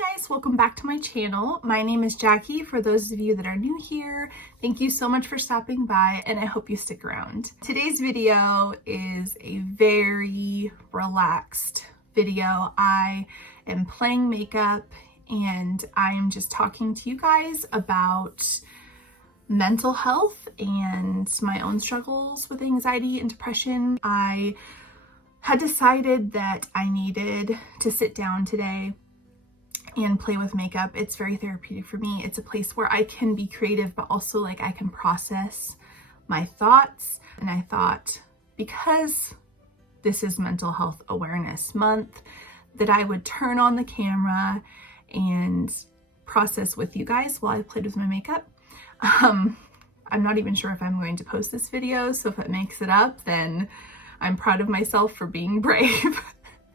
guys, welcome back to my channel. My name is Jackie. For those of you that are new here, thank you so much for stopping by and I hope you stick around. Today's video is a very relaxed video. I am playing makeup and I am just talking to you guys about mental health and my own struggles with anxiety and depression. I had decided that I needed to sit down today and play with makeup. It's very therapeutic for me. It's a place where I can be creative, but also like I can process my thoughts. And I thought, because this is Mental Health Awareness Month, that I would turn on the camera and process with you guys while I played with my makeup. I'm not even sure if I'm going to post this video, so if it makes it up, then I'm proud of myself for being brave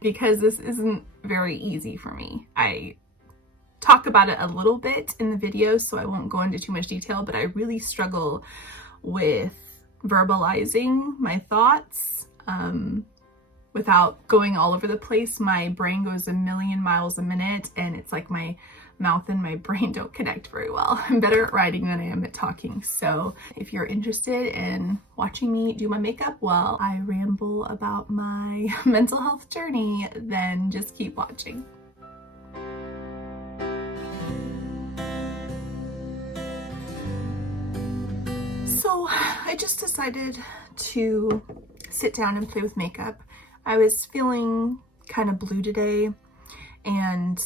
because this isn't very easy for me. I talk about it a little bit in the video, so I won't go into too much detail, but I really struggle with verbalizing my thoughts without going all over the place. My brain goes a million miles a minute and it's like my mouth and my brain don't connect very well. I'm better at writing than I am at talking. So if you're interested in watching me do my makeup while I ramble about my mental health journey, then just keep watching. So I just decided to sit down and play with makeup. I was feeling kind of blue today, and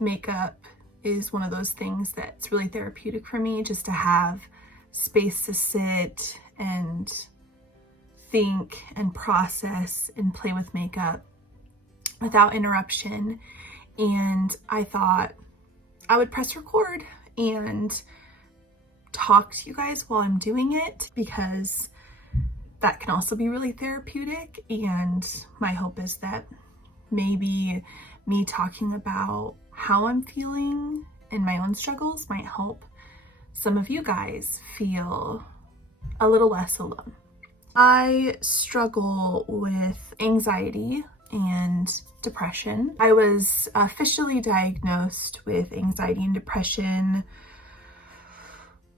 makeup is one of those things that's really therapeutic for me, just to have space to sit and think and process and play with makeup without interruption. And I thought I would press record and talk to you guys while I'm doing it, because that can also be really therapeutic. And my hope is that maybe me talking about how I'm feeling and my own struggles might help some of you guys feel a little less alone. I struggle with anxiety and depression. I was officially diagnosed with anxiety and depression,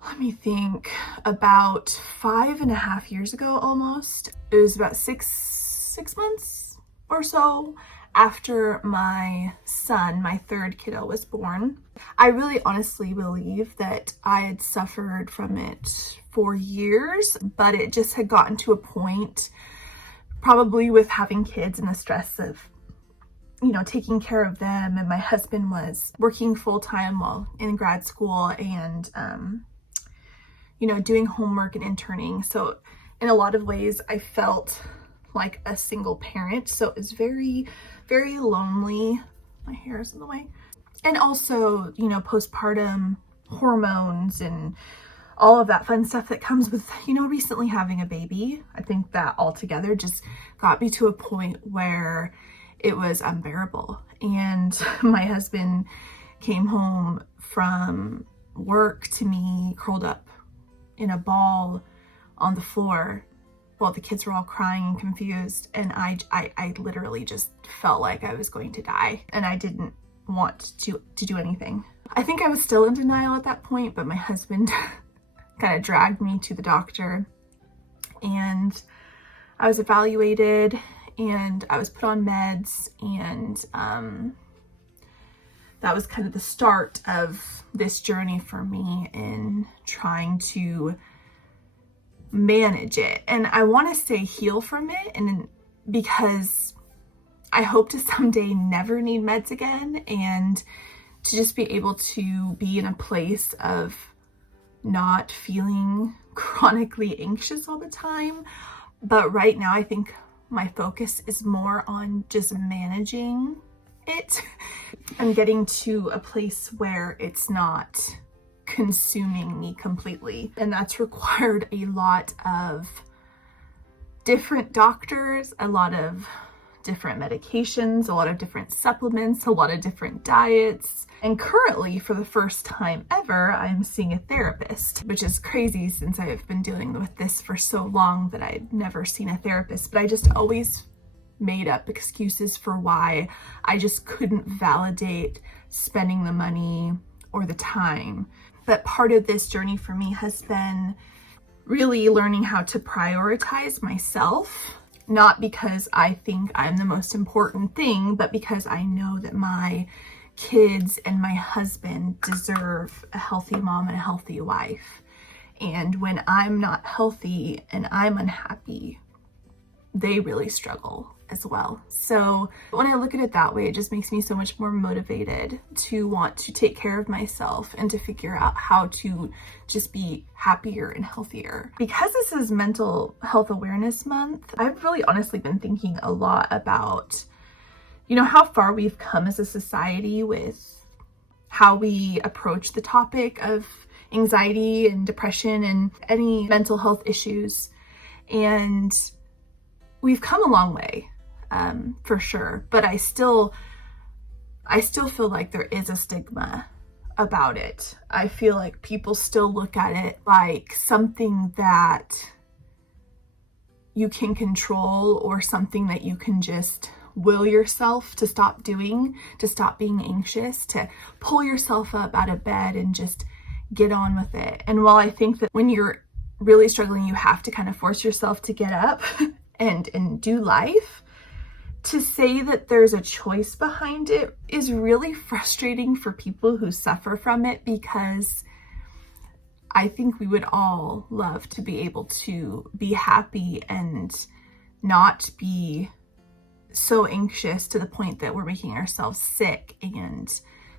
let me think, about 5.5 years ago almost. It was about six months or so after my son, my third kiddo, was born. I really honestly believe that I had suffered from it for years, but it just had gotten to a point, probably with having kids and the stress of, taking care of them. And my husband was working full-time while in grad school and, doing homework and interning. So in a lot of ways, I felt like a single parent. So it was very, very lonely. My hair is in the way. And also, postpartum hormones and all of that fun stuff that comes with, recently having a baby. I think that altogether just got me to a point where it was unbearable. And my husband came home from work to me curled up in a ball on the floor while the kids were all crying and confused. And I literally just felt like I was going to die, and I didn't want to do anything. I think I was still in denial at that point, but my husband kind of dragged me to the doctor, and I was evaluated and I was put on meds, and that was kind of the start of this journey for me in trying to manage it. And I want to say heal from it, and because I hope to someday never need meds again, and to just be able to be in a place of not feeling chronically anxious all the time. But right now I think my focus is more on just managing it and getting to a place where it's not consuming me completely. And that's required a lot of different doctors, a lot of different medications, a lot of different supplements, a lot of different diets. And currently, for the first time ever, I'm seeing a therapist, which is crazy since I've been dealing with this for so long that I'd never seen a therapist. But I just always made up excuses for why I just couldn't validate spending the money or the time. But part of this journey for me has been really learning how to prioritize myself, not because I think I'm the most important thing, but because I know that my kids and my husband deserve a healthy mom and a healthy wife. And when I'm not healthy and I'm unhappy, they really struggle as well. So when I look at it that way, it just makes me so much more motivated to want to take care of myself and to figure out how to just be happier and healthier. Because this is Mental Health Awareness Month, I've really honestly been thinking a lot about, you know, how far we've come as a society with how we approach the topic of anxiety and depression and any mental health issues. And we've come a long way, for sure, but I still feel like there is a stigma about it. I feel like people still look at it like something that you can control or something that you can just will yourself to stop doing, to stop being anxious, to pull yourself up out of bed and just get on with it. And while I think that when you're really struggling, you have to kind of force yourself to get up and do life, to say that there's a choice behind it is really frustrating for people who suffer from it, because I think we would all love to be able to be happy and not be so anxious to the point that we're making ourselves sick and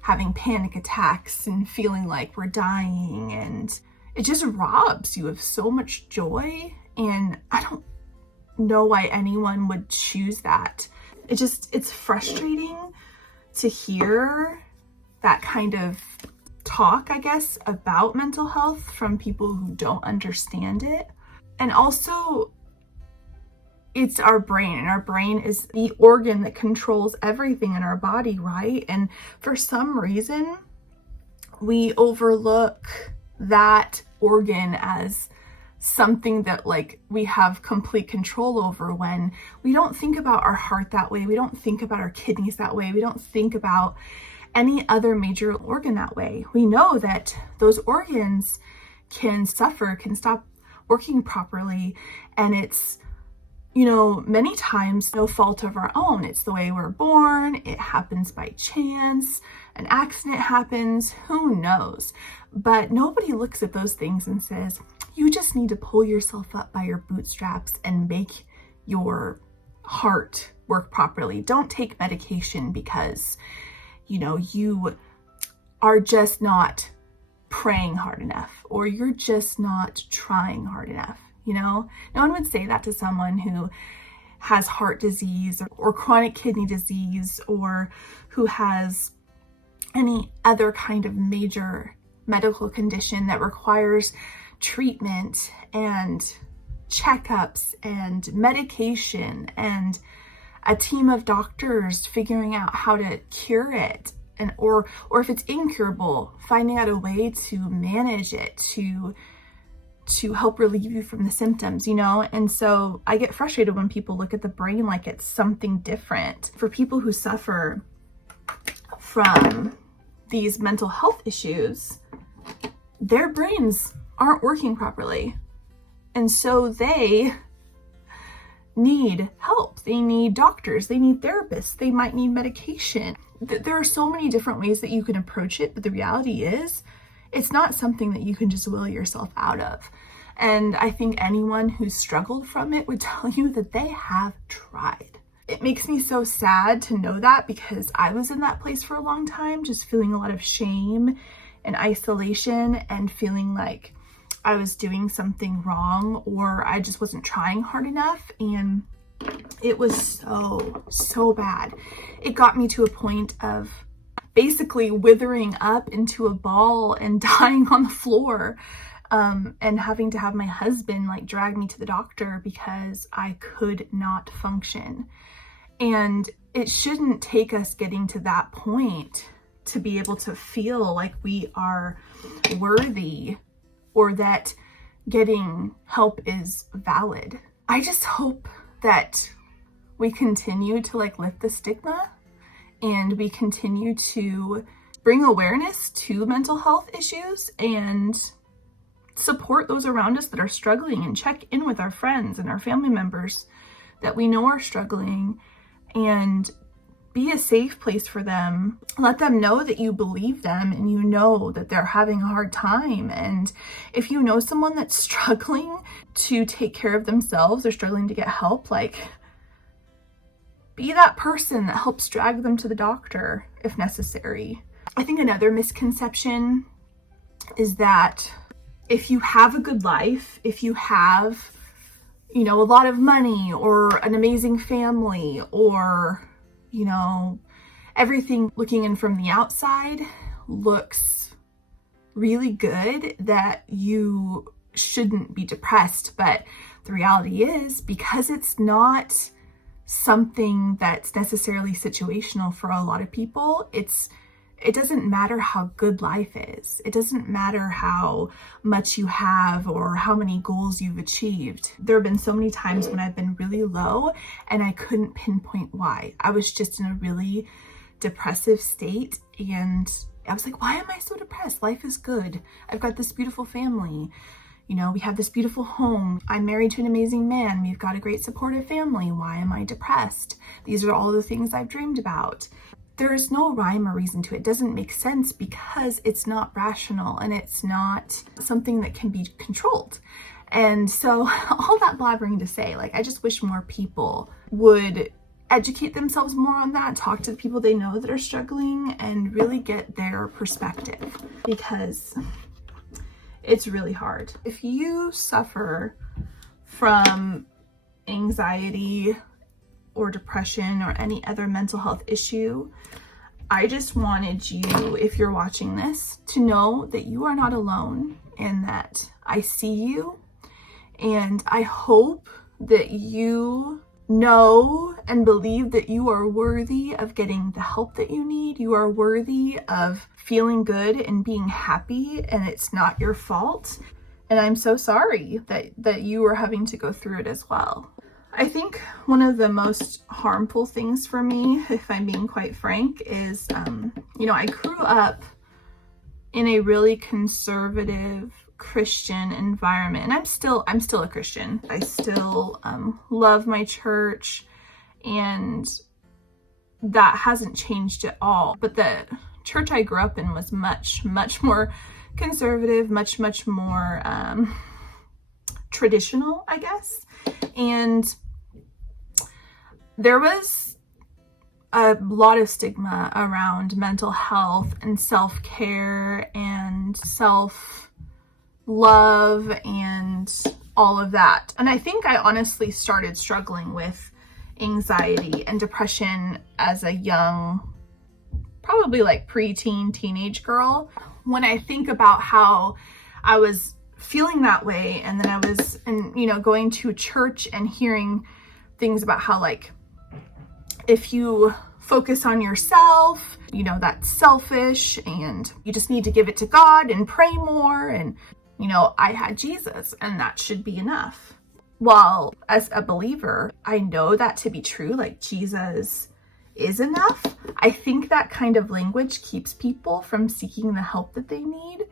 having panic attacks and feeling like we're dying, and it just robs you of so much joy. And I don't know why anyone would choose that. It's frustrating to hear that kind of talk, I guess, about mental health from people who don't understand it. And also, it's our brain, and our brain is the organ that controls everything in our body, right? And for some reason, we overlook that organ as something that like we have complete control over, when we don't think about our heart that way. We don't think about our kidneys that way. We don't think about any other major organ that way. We know that those organs can suffer, can stop working properly, and it's, you know, many times no fault of our own. It's the way we're born. It happens by chance. An accident happens. Who knows? But nobody looks at those things and says, you just need to pull yourself up by your bootstraps and make your heart work properly. Don't take medication because, you know, you are just not praying hard enough, or you're just not trying hard enough. You know, no one would say that to someone who has heart disease or chronic kidney disease, or who has any other kind of major medical condition that requires treatment and checkups and medication and a team of doctors figuring out how to cure it, and or if it's incurable, finding out a way to manage it, to help relieve you from the symptoms, you know? And so I get frustrated when people look at the brain like it's something different. For people who suffer from these mental health issues, their brains aren't working properly. And so they need help. They need doctors. They need therapists. They might need medication. There are so many different ways that you can approach it, but the reality is it's not something that you can just will yourself out of. And I think anyone who's struggled from it would tell you that they have tried. It makes me so sad to know that, because I was in that place for a long time, just feeling a lot of shame and isolation and feeling like I was doing something wrong, or I just wasn't trying hard enough. And it was so bad. It got me to a point of basically withering up into a ball and dying on the floor, and having to have my husband like drag me to the doctor because I could not function. And it shouldn't take us getting to that point to be able to feel like we are worthy, or that getting help is valid. I just hope that we continue to like lift the stigma, and we continue to bring awareness to mental health issues and support those around us that are struggling, and check in with our friends and our family members that we know are struggling, and be a safe place for them. Let them know that you believe them and you know that they're having a hard time. And if you know someone that's struggling to take care of themselves or struggling to get help, like, be that person that helps drag them to the doctor if necessary. I think another misconception is that if you have a good life, if you have, you know, a lot of money or an amazing family, or, you know, everything looking in from the outside looks really good, that you shouldn't be depressed. But the reality is, because it's not something that's necessarily situational for a lot of people, it doesn't matter how good life is. It doesn't matter how much you have or how many goals you've achieved. There have been so many times when I've been really low and I couldn't pinpoint why. I was just in a really depressive state, and I was like, why am I so depressed? Life is good. I've got this beautiful family. You know, we have this beautiful home. I'm married to an amazing man. We've got a great supportive family. Why am I depressed? These are all the things I've dreamed about. There is no rhyme or reason to it. It doesn't make sense because it's not rational and it's not something that can be controlled. And so all that blabbering to say, like, I just wish more people would educate themselves more on that, talk to the people they know that are struggling, and really get their perspective, because it's really hard. If you suffer from anxiety or depression or any other mental health issue, I just wanted you, if you're watching this, to know that you are not alone and that I see you. And I hope that you know and believe that you are worthy of getting the help that you need. You are worthy of feeling good and being happy, and it's not your fault. And I'm so sorry that you are having to go through it as well. I think one of the most harmful things for me, if I'm being quite frank, is, you know, I grew up in a really conservative Christian environment, and I'm still a Christian. I still love my church, and that hasn't changed at all. But the church I grew up in was much more conservative, much more traditional, I guess. And there was a lot of stigma around mental health and self-care and self-love and all of that. And I think I honestly started struggling with anxiety and depression as a young, probably like preteen, teenage girl. When I think about how I was feeling that way, and then I was, you know, going to church and hearing things about how, like, if you focus on yourself, you know, that's selfish and you just need to give it to God and pray more. And, you know, I had Jesus and that should be enough. While as a believer, I know that to be true, like Jesus is enough. I think that kind of language keeps people from seeking the help that they need,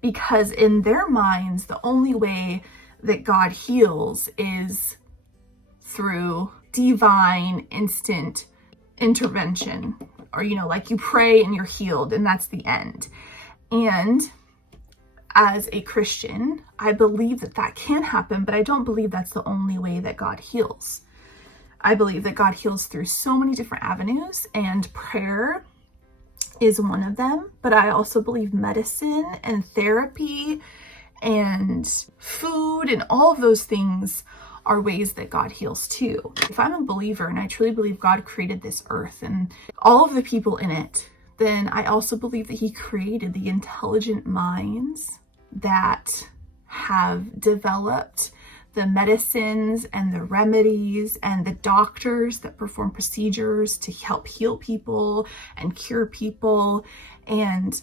because in their minds, the only way that God heals is through divine instant intervention, or, you know, like you pray and you're healed and that's the end. And as a Christian, I believe that that can happen, but I don't believe that's the only way that God heals. I believe that God heals through so many different avenues, and prayer is one of them. But I also believe medicine and therapy and food and all of those things are ways that God heals too. If I'm a believer and I truly believe God created this earth and all of the people in it, then I also believe that he created the intelligent minds that have developed the medicines and the remedies and the doctors that perform procedures to help heal people and cure people. And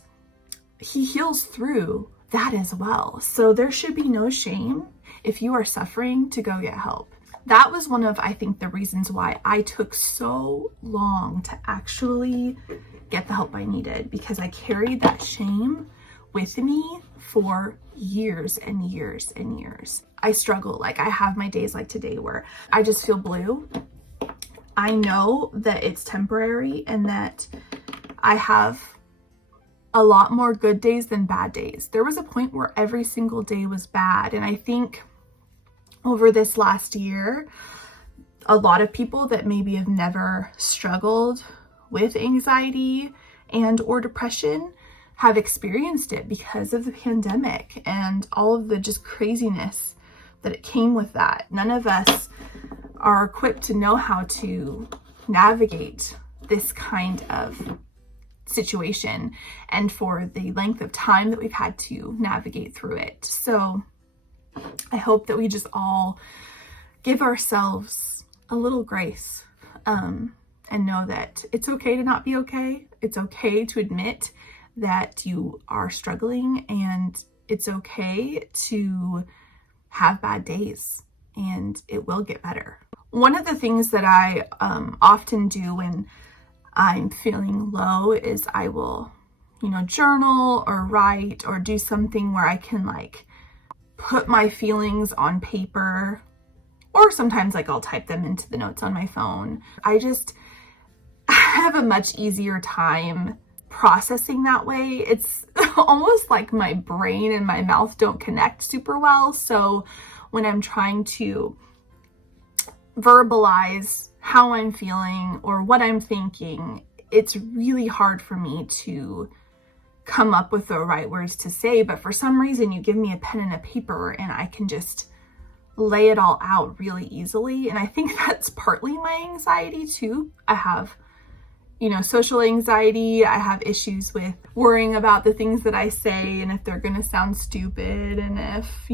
he heals through that as well. So there should be no shame if you are suffering to go get help. that was one of, I think, the reasons why I took so long to actually get the help I needed, because I carried that shame with me for years and years and years. I struggle. Like, I have my days like today where I just feel blue. I know that it's temporary and that I have a lot more good days than bad days. There was a point where every single day was bad. And I think over this last year, a lot of people that maybe have never struggled with anxiety and or depression have experienced it because of the pandemic and all of the just craziness that it came with that. None of us are equipped to know how to navigate this kind of situation and for the length of time that we've had to navigate through it. So I hope that we just all give ourselves a little grace and know that it's okay to not be okay. It's okay to admit that you are struggling, and it's okay to have bad days, and it will get better. One of the things that I often do when I'm feeling low is I will, journal or write or do something where I can like put my feelings on paper, or sometimes like I'll type them into the notes on my phone. I have a much easier time processing that way. It's almost like my brain and my mouth don't connect super well. So when I'm trying to verbalize how I'm feeling or what I'm thinking, it's really hard for me to come up with the right words to say. But for some reason, you give me a pen and a paper and I can just lay it all out really easily. And I think that's partly my anxiety too. I have social anxiety. I have issues with worrying about the things that I say and if they're going to sound stupid and if,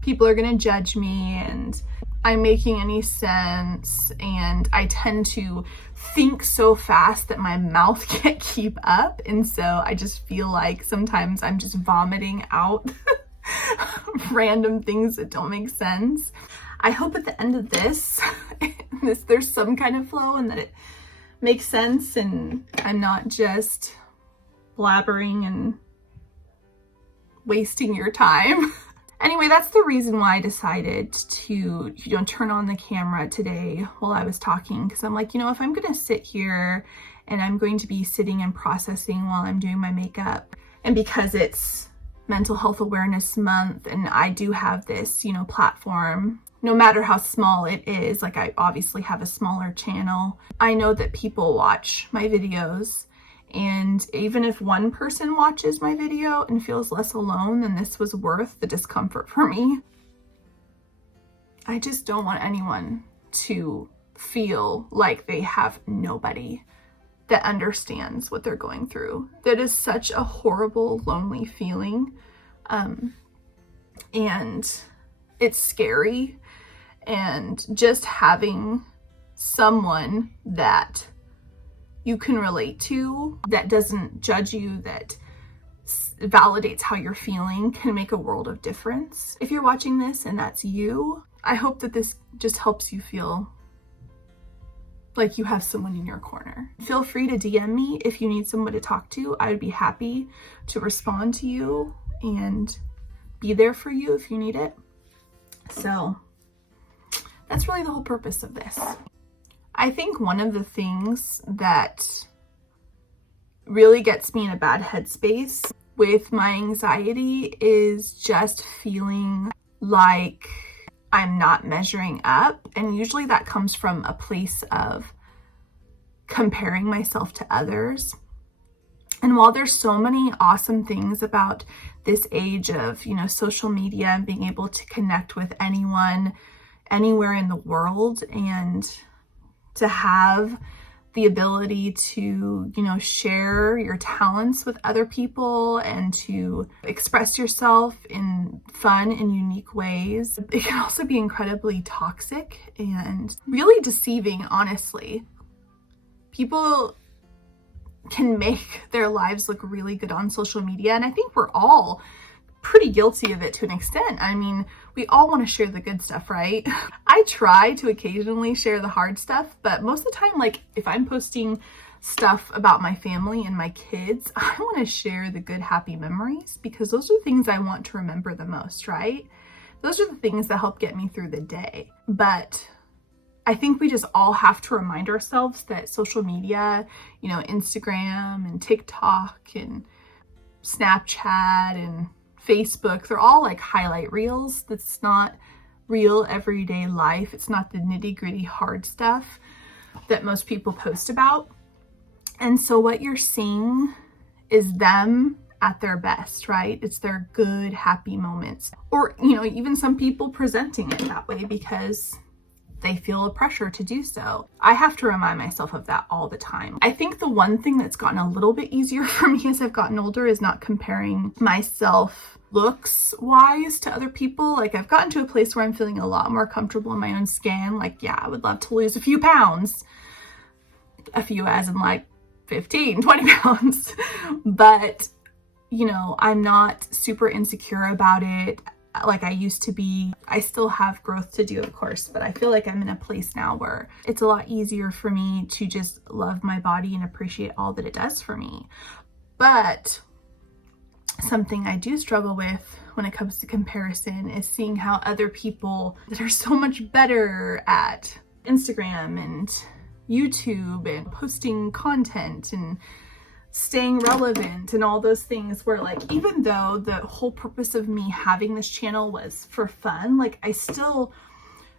people are going to judge me and I'm making any sense. And I tend to think so fast that my mouth can't keep up. And so I just feel like sometimes I'm just vomiting out random things that don't make sense. I hope at the end of this, there's some kind of flow and that it makes sense and I'm not just blabbering and wasting your time. Anyway, that's the reason why I decided to, turn on the camera today while I was talking, because I'm like, if I'm going to sit here and I'm going to be sitting and processing while I'm doing my makeup, and because it's Mental Health Awareness Month and I do have this, platform, no matter how small it is, like I obviously have a smaller channel. I know that people watch my videos, and even if one person watches my video and feels less alone, then this was worth the discomfort for me. I just don't want anyone to feel like they have nobody that understands what they're going through. That is such a horrible, lonely feeling. And it's scary. And just having someone that you can relate to, that doesn't judge you, that validates how you're feeling, can make a world of difference. If you're watching this and that's you, I hope that this just helps you feel like you have someone in your corner. Feel free to DM me if you need someone to talk to. I would be happy to respond to you and be there for you if you need it. So that's really the whole purpose of this. I think one of the things that really gets me in a bad headspace with my anxiety is just feeling like I'm not measuring up. And usually that comes from a place of comparing myself to others. And while there's so many awesome things about this age of, social media and being able to connect with anyone, anywhere in the world, and to have the ability to, share your talents with other people and to express yourself in fun and unique ways, it can also be incredibly toxic and really deceiving, honestly. People can make their lives look really good on social media, and I think we're all pretty guilty of it to an extent. I mean, we all want to share the good stuff, right? I try to occasionally share the hard stuff, but most of the time, like if I'm posting stuff about my family and my kids, I want to share the good, happy memories, because those are the things I want to remember the most, right? Those are the things that help get me through the day. But I think we just all have to remind ourselves that social media, you know, Instagram and TikTok and Snapchat and Facebook, they're all like highlight reels. That's not real everyday life. It's not the nitty-gritty hard stuff that most people post about. And so what you're seeing is them at their best, right? It's their good, happy moments. Or, you know, even some people presenting it that way because they feel a pressure to do so. I have to remind myself of that all the time. I think the one thing that's gotten a little bit easier for me as I've gotten older is not comparing myself looks wise to other people. Like I've gotten to a place where I'm feeling a lot more comfortable in my own skin. Like, yeah, I would love to lose a few pounds. A few as in like 15, 20 pounds. But, you know, I'm not super insecure about it like I used to be. I still have growth to do, of course, but I feel like I'm in a place now where it's a lot easier for me to just love my body and appreciate all that it does for me. But something I do struggle with when it comes to comparison is seeing how other people that are so much better at Instagram and YouTube and posting content and staying relevant and all those things, where like, even though the whole purpose of me having this channel was for fun, like I still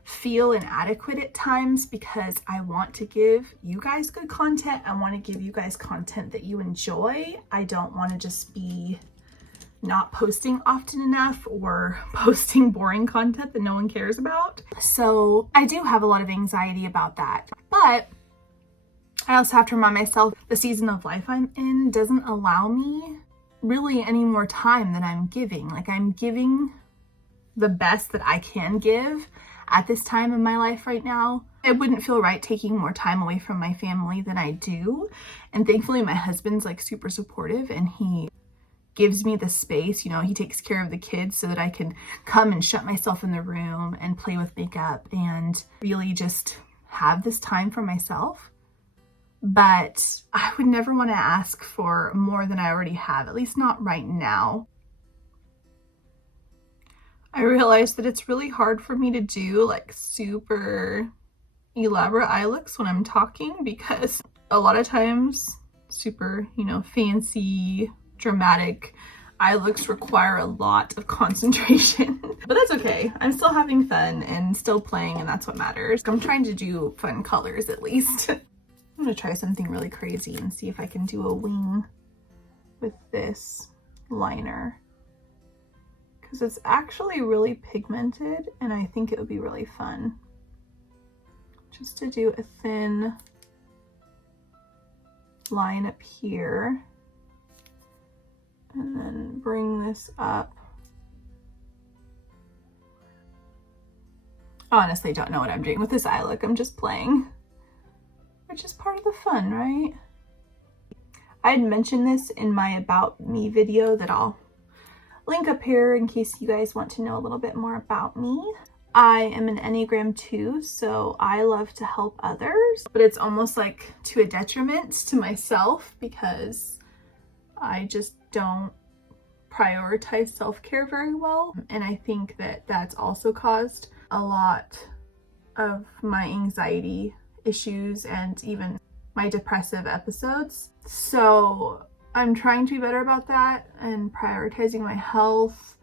feel inadequate at times because I want to give you guys good content. I want to give you guys content that you enjoy. I don't want to just be not posting often enough or posting boring content that no one cares about. So I do have a lot of anxiety about that. But I also have to remind myself the season of life I'm in doesn't allow me really any more time than I'm giving. Like I'm giving the best that I can give at this time in my life right now. It wouldn't feel right taking more time away from my family than I do. And thankfully my husband's like super supportive and he gives me the space, you know, he takes care of the kids so that I can come and shut myself in the room and play with makeup and really just have this time for myself. But I would never want to ask for more than I already have, at least not right now. I realized that it's really hard for me to do like super elaborate eye looks when I'm talking, because a lot of times super, you know, fancy, dramatic eye looks require a lot of concentration. But that's okay. I'm still having fun and still playing, and that's what matters. I'm trying to do fun colors at least. I'm gonna try something really crazy and see if I can do a wing with this liner, because it's actually really pigmented and I think it would be really fun just to do a thin line up here and then bring this up. Honestly, don't know what I'm doing with this eye look. I'm just playing, which is part of the fun, right? I had mentioned this in my About Me video that I'll link up here in case you guys want to know a little bit more about me. I am an Enneagram 2, so I love to help others, but it's almost like to a detriment to myself because I just don't prioritize self-care very well. And I think that that's also caused a lot of my anxiety issues and even my depressive episodes. So I'm trying to be better about that and prioritizing my health,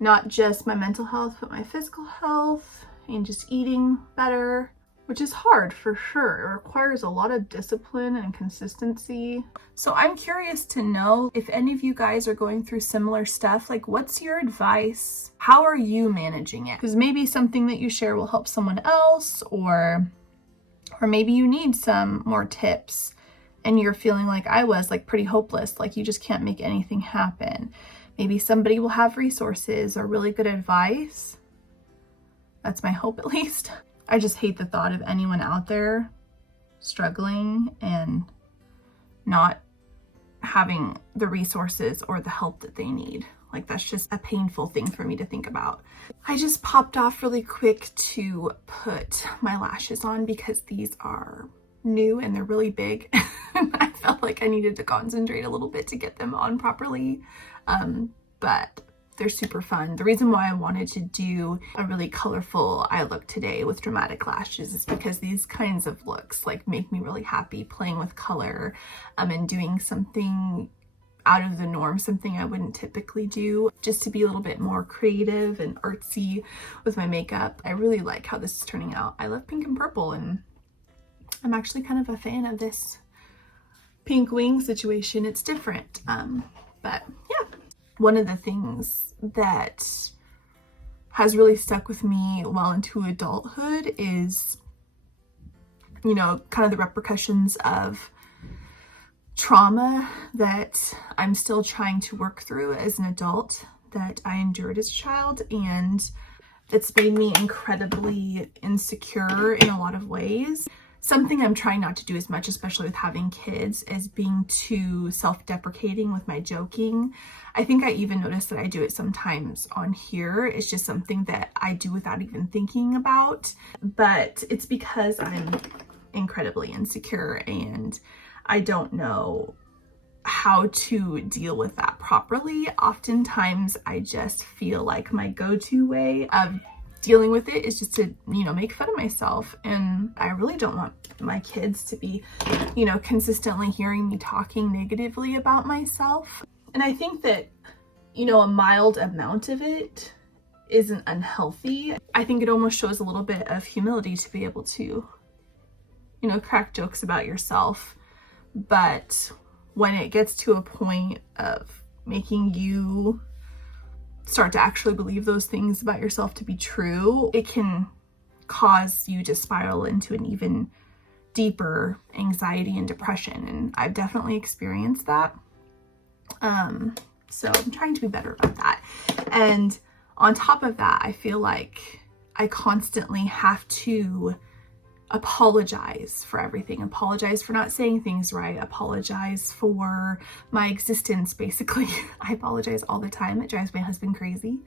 not just my mental health, but my physical health, and just eating better, which is hard for sure. It requires a lot of discipline and consistency. So I'm curious to know if any of you guys are going through similar stuff. Like, what's your advice? How are you managing it? Because maybe something that you share will help someone else, or maybe you need some more tips and you're feeling like I was, like pretty hopeless, like you just can't make anything happen. Maybe somebody will have resources or really good advice. That's my hope, at least. I just hate the thought of anyone out there struggling and not having the resources or the help that they need. Like, that's just a painful thing for me to think about. I just popped off really quick to put my lashes on because these are new and they're really big. I felt like I needed to concentrate a little bit to get them on properly. But they're super fun. The reason why I wanted to do a really colorful eye look today with dramatic lashes is because these kinds of looks like make me really happy, playing with color and doing something out of the norm, something I wouldn't typically do, just to be a little bit more creative and artsy with my makeup. I really like how this is turning out. I love pink and purple, and I'm actually kind of a fan of this pink wing situation. It's different, but yeah. One of the things that has really stuck with me well into adulthood is, you know, kind of the repercussions of trauma that I'm still trying to work through as an adult that I endured as a child, and that's made me incredibly insecure in a lot of ways. Something I'm trying not to do as much, especially with having kids, is being too self-deprecating with my joking. I think I even noticed that I do it sometimes on here. It's just something that I do without even thinking about, but it's because I'm incredibly insecure and I don't know how to deal with that properly. Oftentimes I just feel like my go-to way of dealing with it is just to, you know, make fun of myself. And I really don't want my kids to be, you know, consistently hearing me talking negatively about myself. And I think that, you know, a mild amount of it isn't unhealthy. I think it almost shows a little bit of humility to be able to, you know, crack jokes about yourself. But when it gets to a point of making you start to actually believe those things about yourself to be true, it can cause you to spiral into an even deeper anxiety and depression. And I've definitely experienced that. So I'm trying to be better about that. And on top of that, I feel like I constantly have to apologize for everything, apologize for not saying things right, apologize for my existence, basically. I apologize all the time. It drives my husband crazy.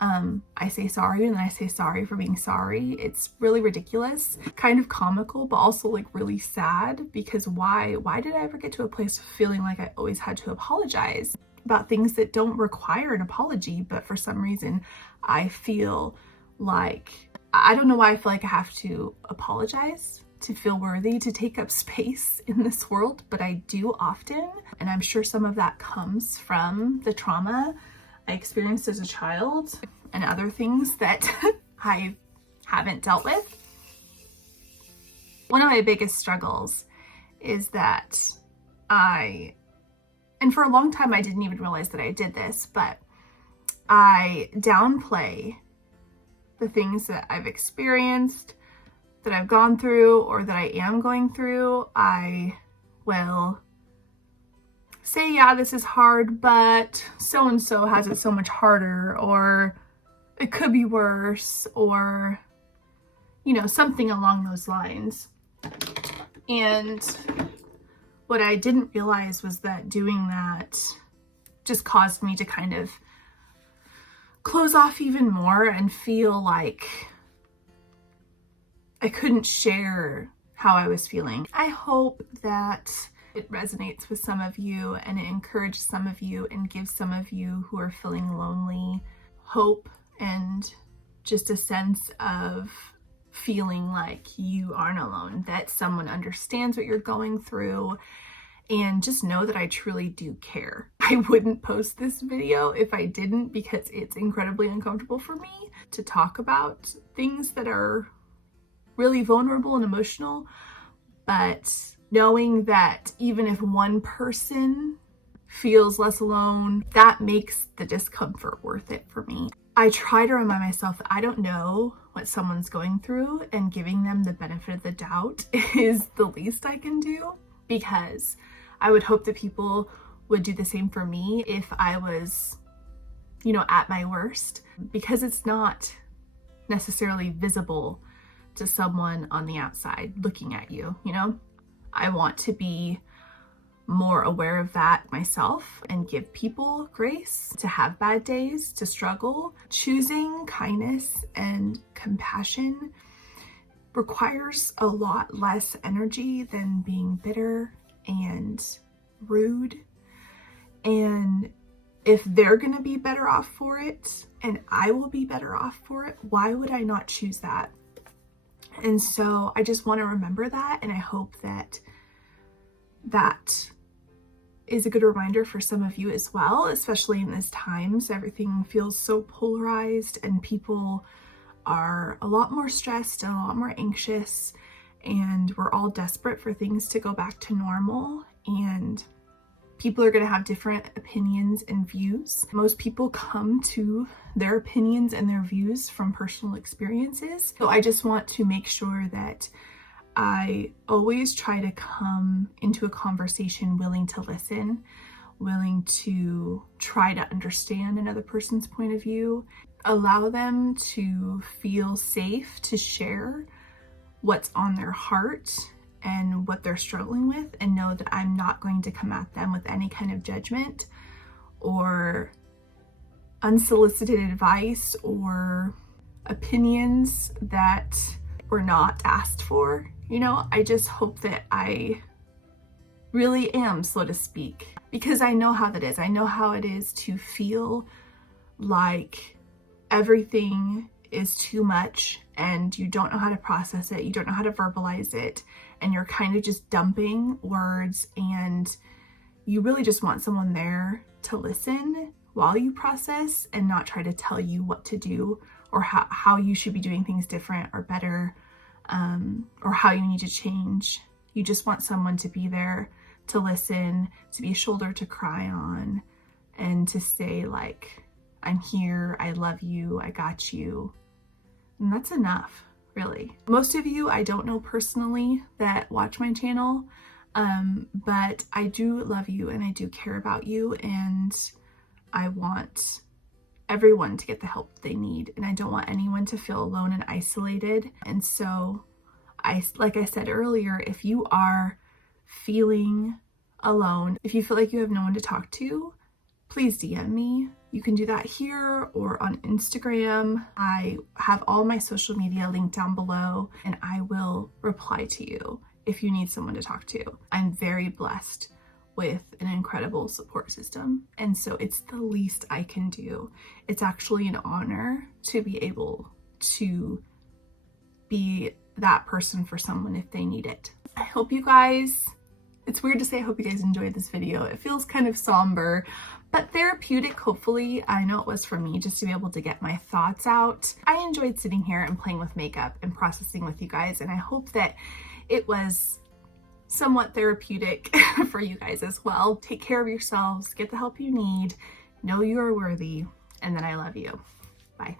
I say sorry, and then I say sorry for being sorry. It's really ridiculous, kind of comical, but also like really sad, because why did I ever get to a place of feeling like I always had to apologize about things that don't require an apology? But for some reason I feel like, I don't know why I feel like I have to apologize to feel worthy to take up space in this world, but I do often. And I'm sure some of that comes from the trauma I experienced as a child and other things that I haven't dealt with. One of my biggest struggles is that and for a long time I didn't even realize that I did this, but I downplay the things that I've experienced, that I've gone through, or that I am going through. I will say, yeah, this is hard, but so-and-so has it so much harder, or it could be worse, or, you know, something along those lines. And what I didn't realize was that doing that just caused me to kind of close off even more and feel like I couldn't share how I was feeling. I hope that it resonates with some of you and it encourages some of you and gives some of you who are feeling lonely hope and just a sense of feeling like you aren't alone, that someone understands what you're going through. And just know that I truly do care. I wouldn't post this video if I didn't, because it's incredibly uncomfortable for me to talk about things that are really vulnerable and emotional. But knowing that even if one person feels less alone, that makes the discomfort worth it for me. I try to remind myself that I don't know what someone's going through, and giving them the benefit of the doubt is the least I can do, because I would hope that people would do the same for me if I was, you know, at my worst, because it's not necessarily visible to someone on the outside looking at you, you know? I want to be more aware of that myself and give people grace to have bad days, to struggle. Choosing kindness and compassion requires a lot less energy than being bitter and rude. And if they're gonna be better off for it and I will be better off for it, why would I not choose that? And so I just want to remember that, and I hope that that is a good reminder for some of you as well, especially in these times. Everything feels so polarized and people are a lot more stressed and a lot more anxious, and we're all desperate for things to go back to normal, and people are going to have different opinions and views. Most people come to their opinions and their views from personal experiences. So I just want to make sure that I always try to come into a conversation willing to listen, willing to try to understand another person's point of view, allow them to feel safe to share what's on their heart and what they're struggling with, and know that I'm not going to come at them with any kind of judgment or unsolicited advice or opinions that were not asked for. You know, I just hope that I really am slow to speak, because I know how that is. I know how it is to feel like everything is too much and you don't know how to process it, you don't know how to verbalize it, and you're kind of just dumping words, and you really just want someone there to listen while you process and not try to tell you what to do or how you should be doing things different or better, or how you need to change. You just want someone to be there to listen, to be a shoulder to cry on, and to say like, I'm here, I love you, I got you. And that's enough, really. Most of you I don't know personally that watch my channel, but I do love you and I do care about you, and I want everyone to get the help they need, and I don't want anyone to feel alone and isolated. And so like I said earlier, if you are feeling alone, if you feel like you have no one to talk to, please DM me. You can do that here or on Instagram. I have all my social media linked down below, and I will reply to you if you need someone to talk to. I'm very blessed with an incredible support system, and so it's the least I can do. It's actually an honor to be able to be that person for someone if they need it. I hope you guys, it's weird to say I hope you guys enjoyed this video. It feels kind of somber, but therapeutic, hopefully. I know it was for me, just to be able to get my thoughts out. I enjoyed sitting here and playing with makeup and processing with you guys, and I hope that it was somewhat therapeutic for you guys as well. Take care of yourselves, get the help you need, know you are worthy, and that I love you. Bye.